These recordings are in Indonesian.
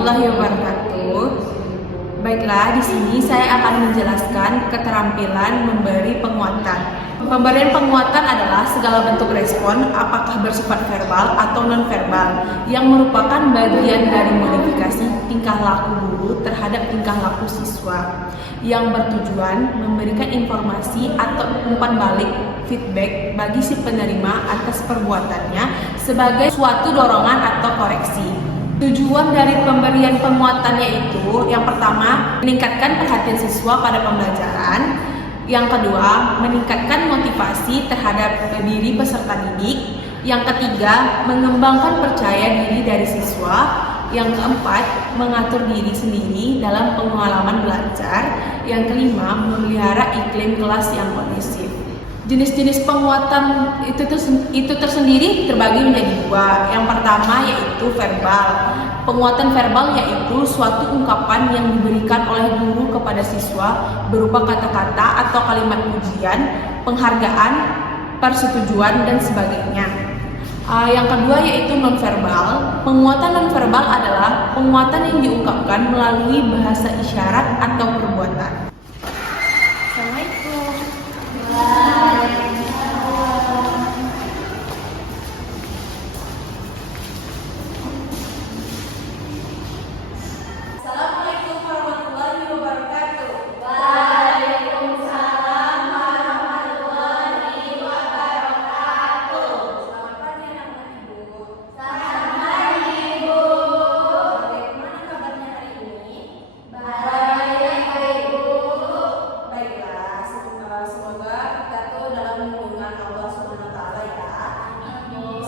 warahmatullahi wabarakatuh. Baiklah, di sini saya akan menjelaskan keterampilan memberi penguatan. Pemberian penguatan adalah segala bentuk respon, apakah bersifat verbal atau non-verbal, yang merupakan bagian dari modifikasi tingkah laku guru terhadap tingkah laku siswa, yang bertujuan memberikan informasi atau umpan balik feedback bagi si penerima atas perbuatannya sebagai suatu dorongan atau koreksi. Tujuan dari pemberian penguatannya itu, yang pertama, meningkatkan perhatian siswa pada pembelajaran. Yang kedua, meningkatkan motivasi terhadap diri peserta didik. Yang ketiga, mengembangkan percaya diri dari siswa. Yang keempat, mengatur diri sendiri dalam pengalaman belajar. Yang kelima, memelihara iklim kelas yang kondusif. Jenis-jenis penguatan itu tersendiri terbagi menjadi dua. Yang pertama yaitu verbal. Penguatan verbal yaitu suatu ungkapan yang diberikan oleh guru kepada siswa berupa kata-kata atau kalimat pujian, penghargaan, persetujuan, dan sebagainya. Yang kedua yaitu nonverbal. Penguatan nonverbal adalah penguatan yang diungkapkan melalui bahasa isyarat atau perbuatan. Assalamualaikum. Assalamualaikum warahmatullahi wabarakatuh. Waalaikumsalam warahmatullahi wabarakatuh. Selamat pagi anak-anak Ibu. Selamat pagi Ibu. Bagaimana kabarnya hari ini? Baik Ibu. Baiklah, semoga kita tuh dalam lindungan Allah Subhanahu wa taala ya.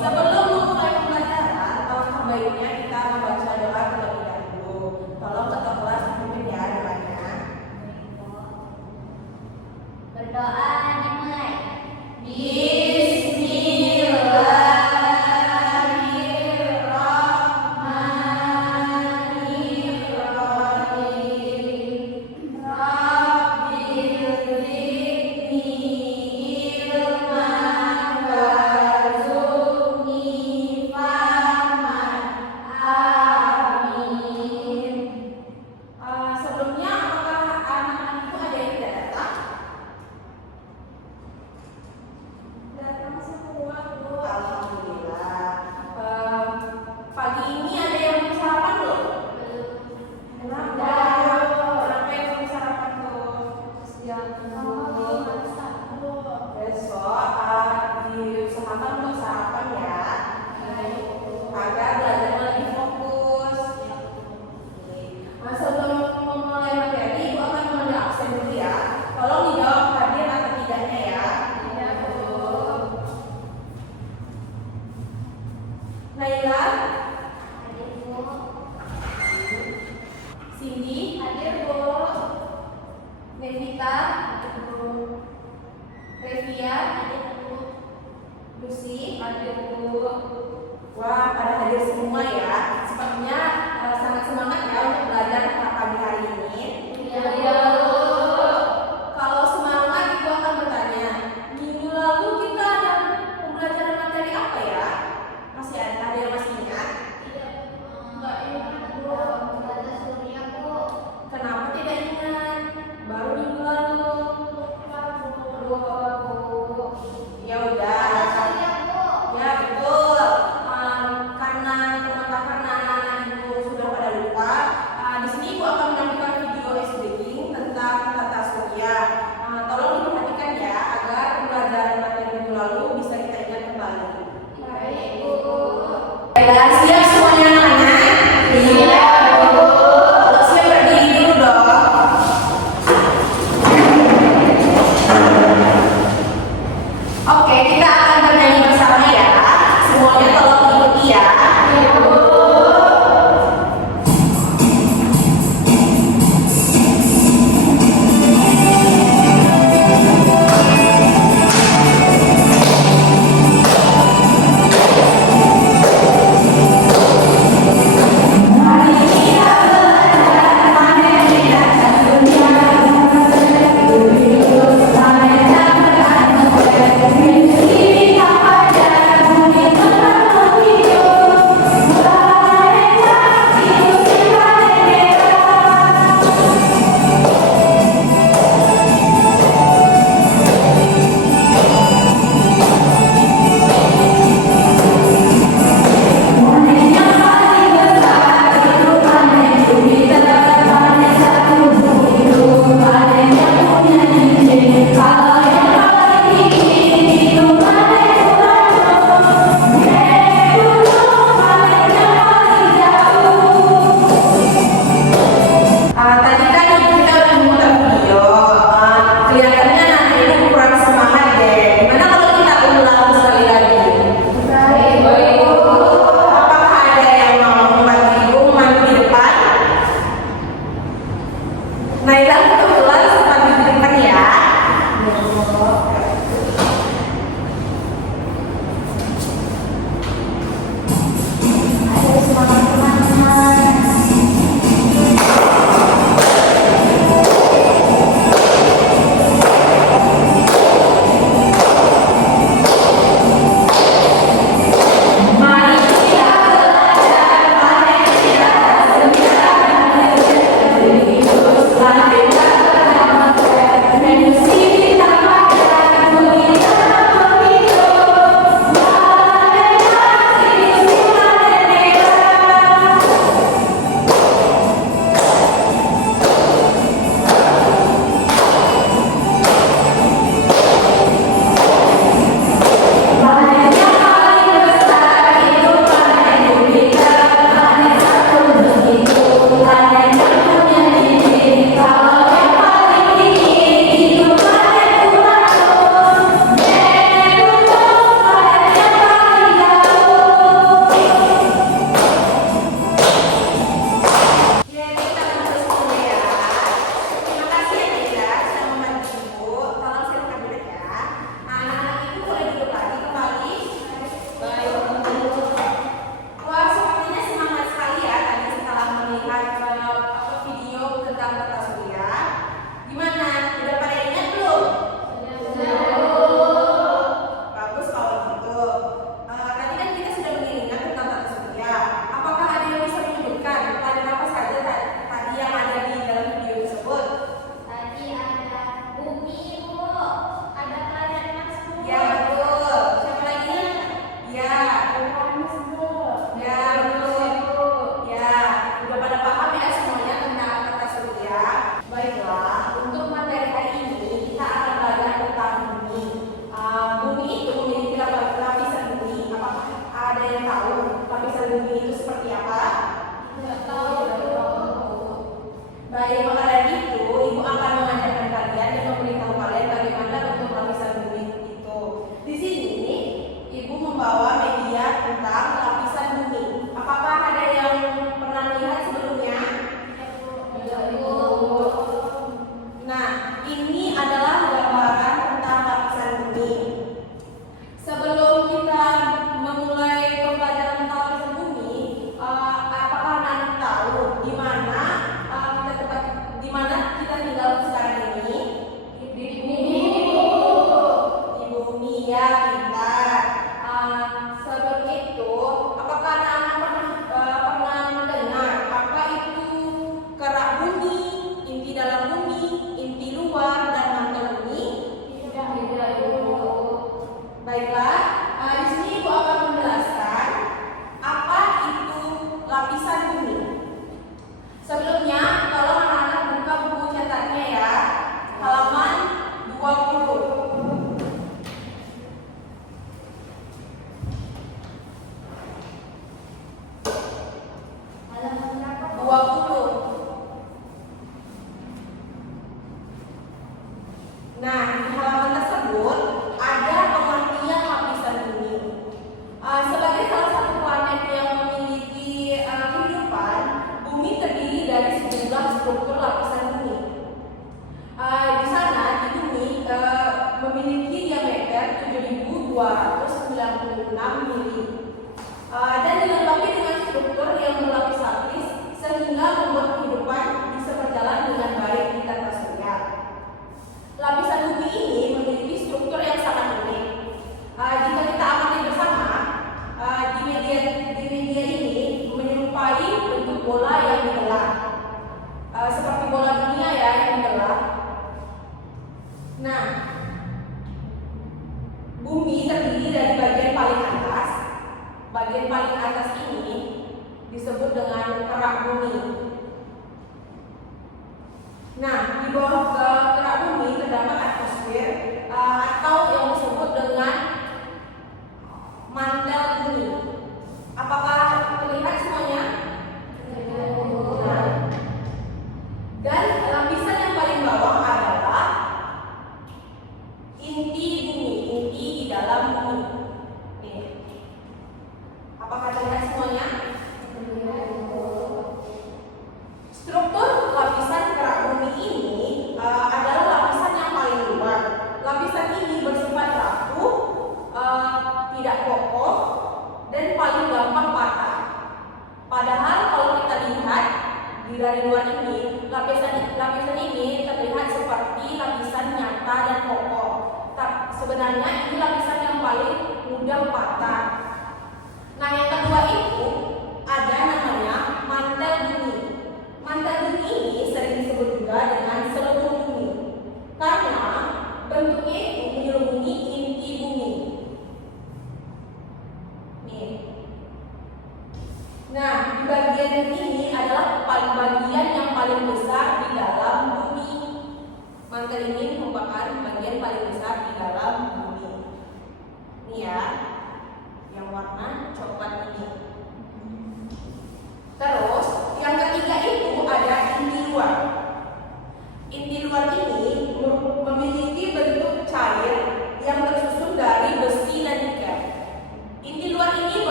Sebelum memulai pembelajaran, alangkah baiknya kita membaca doa terlebih dahulu. Tolong ketua kelas pimpin ya doanya. Berdoa dimulai. Bismillahirrahmanirrahim. Rabbil zidni ilman warzuqni fahman. Amin. Sebelumnya apakah anak-anak itu ada yang tidak datang? Datang semua Bu. Alhamdulillah. Pagi ini ada yang belum sarapan belum? Kenapa? Kenapa yang belum sarapan tuh? Besok diusahakan untuk sarapan ya, agar belajarnya lebih fokus. Sebelum memulai materi, Ibu akan mengambil absen dulu ya. Tolong dijawab hadir atau tidaknya ya. Naila, hadir Bu. Cindy, hadir Bu. Nevita, hadir Bu. Revia, hadir Bu. Lucy, hadir Bu. Wah, pada hadir semua ya. Sepertinya sangat semangat ya untuk belajar pagi hari ini. Iya. Kalau semangat, Ibu akan bertanya, minggu lalu kita ada pembelajaran materi apa ya? Masih ada yang masih ingat? Enggak ingat Bu. Belajar surya Bu. Kenapa tidak ingat? Baru minggu lalu. Ya udah. Ya betul. Naila kebetulan sempat diberikan ya. Ayo semangat teman-teman. Baik, maka dari itu Ibu akan mengajarkan kalian dan memberitahu kalian bagaimana bentuk lapisan bumi itu. Di sini Ibu membawa media tentang lapisan bumi. Apakah ada yang pernah melihat sebelumnya? Nah, ini adalah gambaran tentang lapisan bumi. Sebelum kita memulai pembelajaran tentang lapisan bumi, apakah anak tahu di mana kita tinggal sekarang ini? Di bumi ya, pintar. Sebelum itu, apakah anak-anak pernah mendengar apa itu kerak bumi, inti dalam bumi, inti luar, dan mantel bumi? Tidak. Baiklah, di sini Ibu akan menjelaskan apa itu lapisan bumi. Sebelumnya, tolong anak-anak buka buku cetaknya ya, halaman 20. Nah, di halaman tersebut ada pengertian lapisan bumi. Sebagai salah satu planet yang memiliki kehidupan, bumi terdiri dari sejumlah struktur lapisan bumi. Di sana, di bumi memiliki diameter 7.296 mili dan dilengkapi dengan struktur yang berlapis-lapis sehingga membuat kehidupan bisa berjalan dengan baik di tata surya. Lapisan bumi ini memiliki struktur yang sangat unik. Jika kita amati bersama, di media ini menyerupai bentuk bola yang dibelah, seperti bola dunia ya yang dibelah. Nah, bumi terdiri dari bagian paling atas. Bagian paling atas ini disebut dengan kerak bumi. Nah, di bawah kerak bumi terdapat atmosfer atau yang disebut dengan mantel bumi. Apakah terlihat semuanya? Nah, dan lapisan yang paling bawah adalah inti bumi, inti di dalam bumi. Nih. Apakah terlihat semuanya? Struktur lapisan kerak bumi ini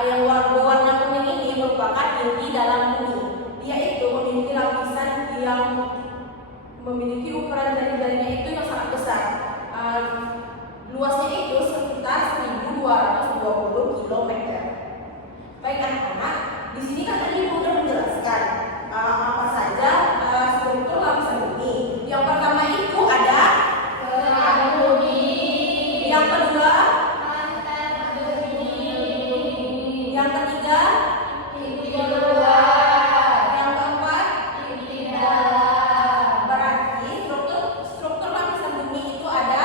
yang berwarna kuning ini merupakan inti dalam bumi. Dia itu memiliki lapisan yang memiliki ukuran jari-jarinya itu yang sangat besar. Luasnya itu sekitar 1220 km. Baik anak-anak, di sini kan tadi Ibu sudah menjelaskan apa saja struktur lapisan bumi. Yang pertama itu ada permukaan bumi. Yang kedua yang ketiga yang keempat berarti struktur lapisan bumi itu ada.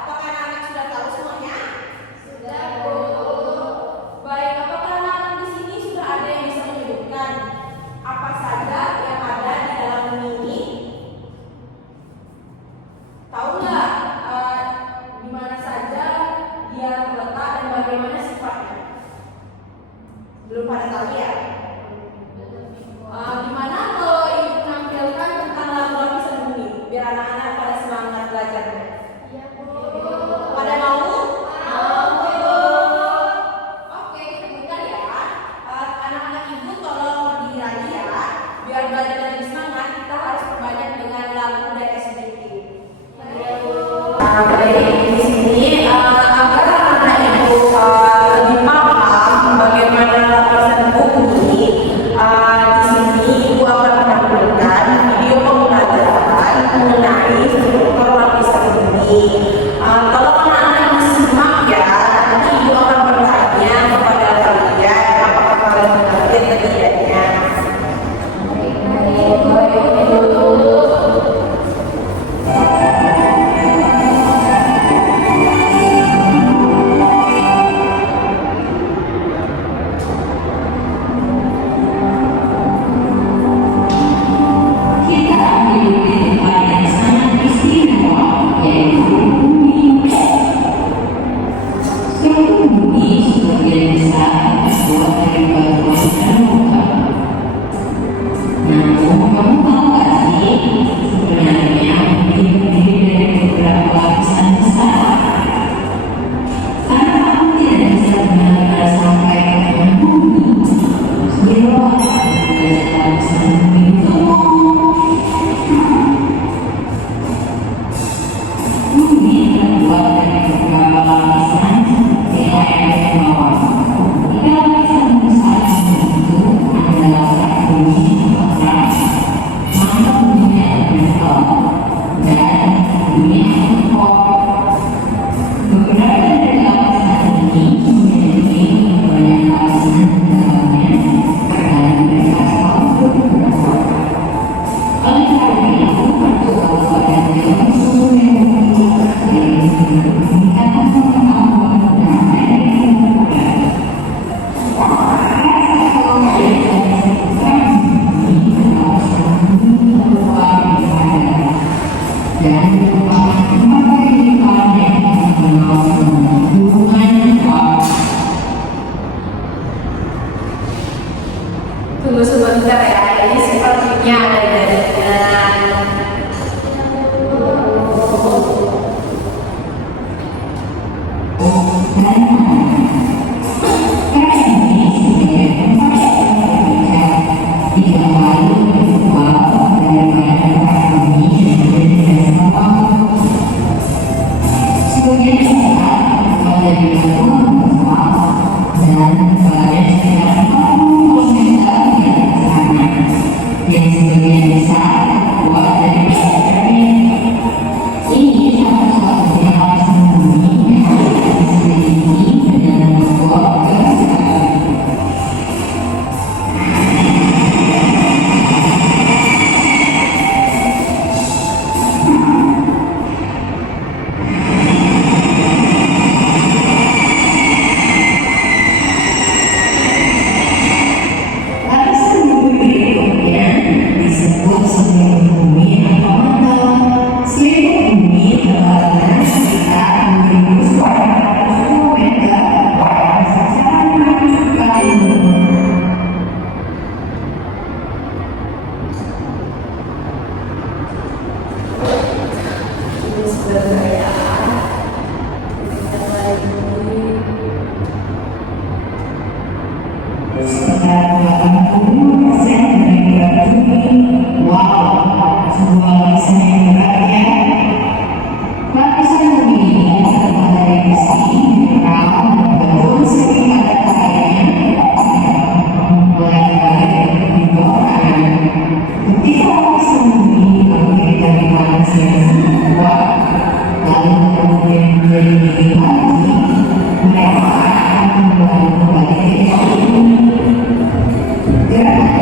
Apakah anak-anak sudah tahu semuanya? Baik, apakah anak-anak di sini sudah ada yang bisa menyebutkan apa saja yang ada di dalam bumi ini? Tahu nggak di mana saja dia terletak dan bagaimana sifatnya? Belum pada tahu ya? Gimana kalau Ibu menampilkan tentang lapisan bumi biar anak-anak pada semangat belajarnya? Pada mau? Oke, sebentar ya. Anak-anak Ibu tolong berdiri lagi ya. Biar belajar lebih semangat, kita harus perbanyak dengan lagu dan SDG. Baik, di sini agar anak Ibu lebih paham bagaimana lapisan bumi, di sini Ibu akan menampilkan video pembelajaran mengenai struktur lapisan bumi. Kalau anak-anak disimak ya, nanti Ibu akan bertanya kepada kalian apakah kalian mengerti atau tidaknya. Kita memiliki tempat yang sangat istimewa, yaitu bumi. Suatu bumi sebagian besar terbuat dari batu dan logam. Namun, kamu tahu gak sih, sebenarnya bumi terdiri dari beberapa lapisan besar. Karena kamu tidak bisa benar-benar sampai ke dalam bumi, sebelum belajar lapisan bumi itu. Bumi terbuat dari beberapa lapisan seperti layar di bawah. Tiga lapisan besar itu adalah bumi yang keras, maka bumi yang terbentuk 45% dari berat tubuh. Wow, sebuah lapisan yang berat ya. Lapisan tubuh ini terbuat dari besi, mineral, dan batu sering pada cahayanya mulai di bawah kanan. Ketika lapisan tubuh ini terdiri dari panas yang sangat kuat, lalu kemudian menjadi lebih lagi, mereka akan kembali ke equilibrium. Gerakan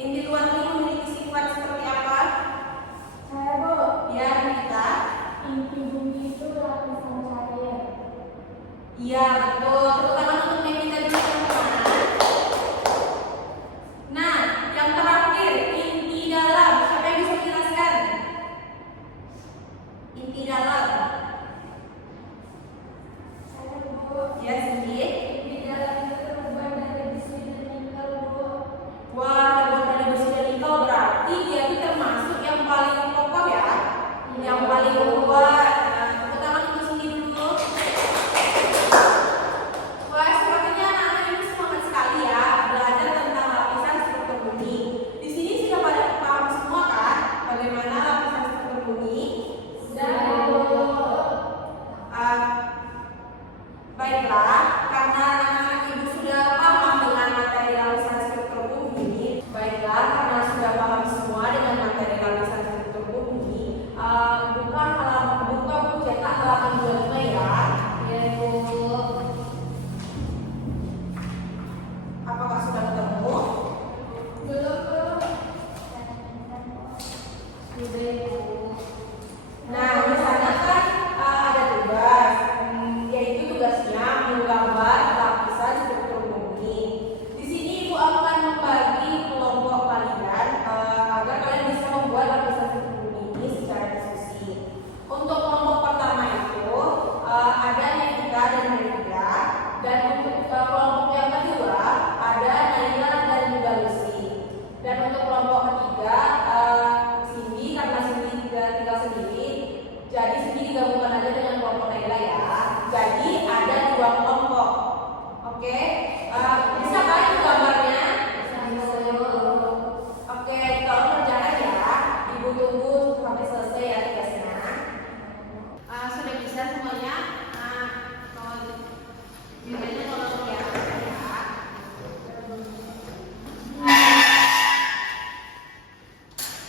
Inti luar ini memiliki sifat seperti apa? Saya Bu, Ya, kita. inti bumi itu lapisan cair. Iya, betul. Tepuk tangan untuk Mevita dulu, teman-teman. Nah, yang terakhir, inti dalam. Siapa yang bisa menjelaskan? Inti dalam. Saya Bu, Ya, sedikit. di dalam itu terbuat dari besi dan nikel Bu. Wah, terbuat dari besi dan nikel berarti dia itu termasuk yang paling kokoh ya? Yang paling kuat. Nah, tepuk tangan untuk sini dulu. Wah, sepertinya anak-anak ini semangat sekali ya belajar tentang lapisan struktur bumi. Di sini sudah pada paham semua kan bagaimana lapisan struktur bumi? Sudah Bu. Ah, baiklah, karena anak-anak ibu sudah paham dengan materi lapisan struktur bumi. Baiklah, karena sudah paham semua dengan materi lapisan struktur bumi. Buka buku cetak halaman 25 ya. Ya Bu. Apakah sudah ketemu? Belum Bu. Sudah Bu. Nah, di sana kan ada tugas, yaitu tugasnya menggambar lapisan struktur bumi. Di sini ibu akan membagi kelompok kalian agar kalian bisa membuat lapisan struktur bumi ini secara diskusi. Untuk kelompok pertama itu ada Nevita dan Revia, dan untuk kelompok yang kedua ada Naila dan juga Lucy. Dan untuk kelompok ketiga Cindy, karena Cindy tinggal sendiri, jadi Cindy digabungkan aja dengan kelompok Naila ya. Jadi ada 2 kelompok. Oke, bisa kan itu gambarnya? Oke, kalau kerjaan ya, ibu tunggu sampai selesai ya tugasnya. Sudah bisa semuanya? Biasanya kalau ya.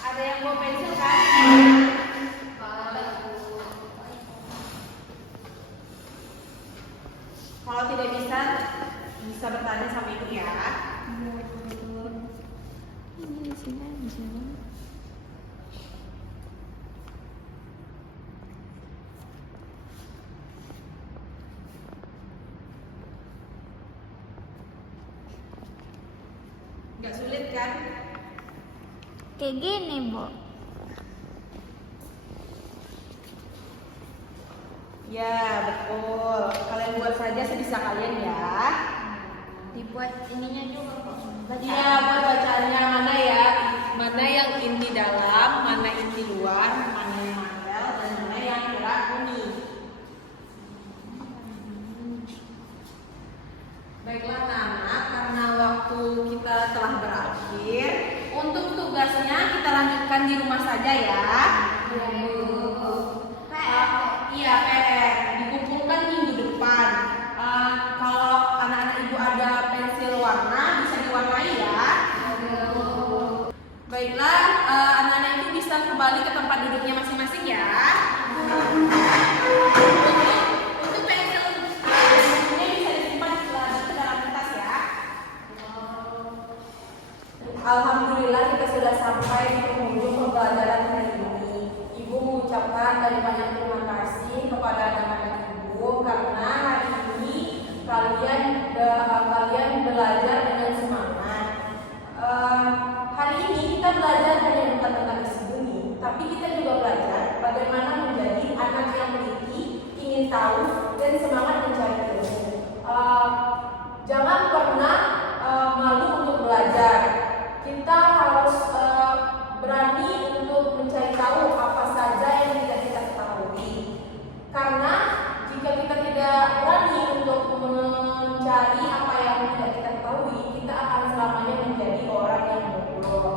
Ada yang mau pensil kan? Kalau tidak bisa bertanya sama ibu ya. Nggak sulit kan? Kayak gini Bu. Ya, betul. Kalian buat saja sebisa kalian ya. Dibuat ininya juga kok. Iya, buat bacaannya mana yang inti dalam, mana inti luar, mana yang mandel, dan mana yang gerak bunyi. Baiklah Nana, karena waktu kita telah berakhir, untuk tugasnya kita lanjutkan di rumah saja ya. Iya, PR dikumpulkan minggu depan. Kalau anak-anak ibu ada pensil warna bisa diwarnai ya. Baiklah, anak-anak ibu bisa kembali ke tempat duduknya masing-masing ya. Untuk pensil ini bisa disimpan di dalam kertas ya. Alhamdulillah kita sudah sampai di penghujung pembelajaran hari ini. Ibu mengucapkan banyak terima kasih kepada anak-anak ibu karena hari ini kalian belajar dengan semangat. Hari ini kita belajar hanya bukan tentang isi bumi, tapi kita juga belajar bagaimana menjadi anak yang teliti, ingin tahu dan semangat mencari ilmu. Jangan pernah malu untuk belajar. Kita harus berani untuk mencari tahu apa saja yang tidak kita ketahui. Karena jika kita tidak berani untuk mencari apa yang tidak kita ketahui, kita akan selamanya menjadi orang yang bodoh.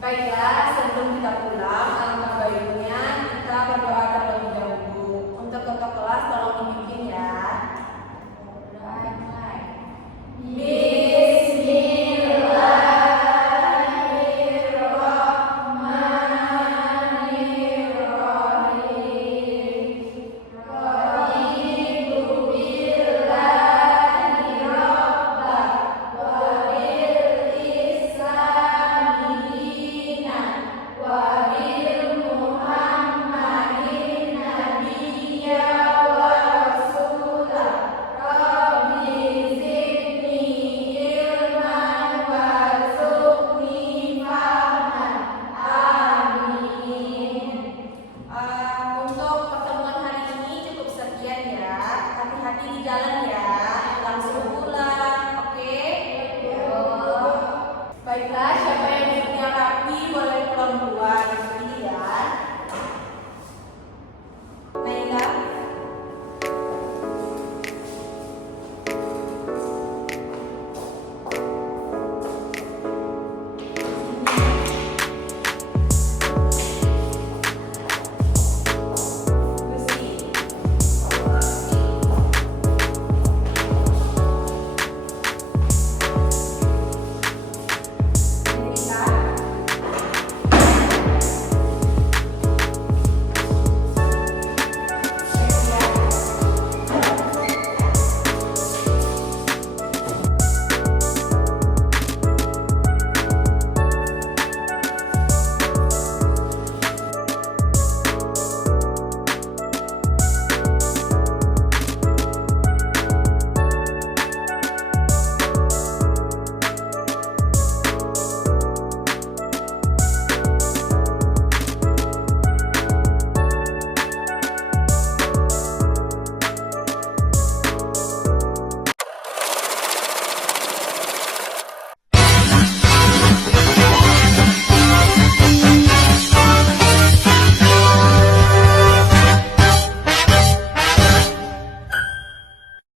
Baiklah, sebelum kita pulang, alangkah baiknya kita berdoa terlebih dahulu. Untuk ketua kelas tolong dibimbing ya. Siapa yang duduknya rapi boleh pulang duluan.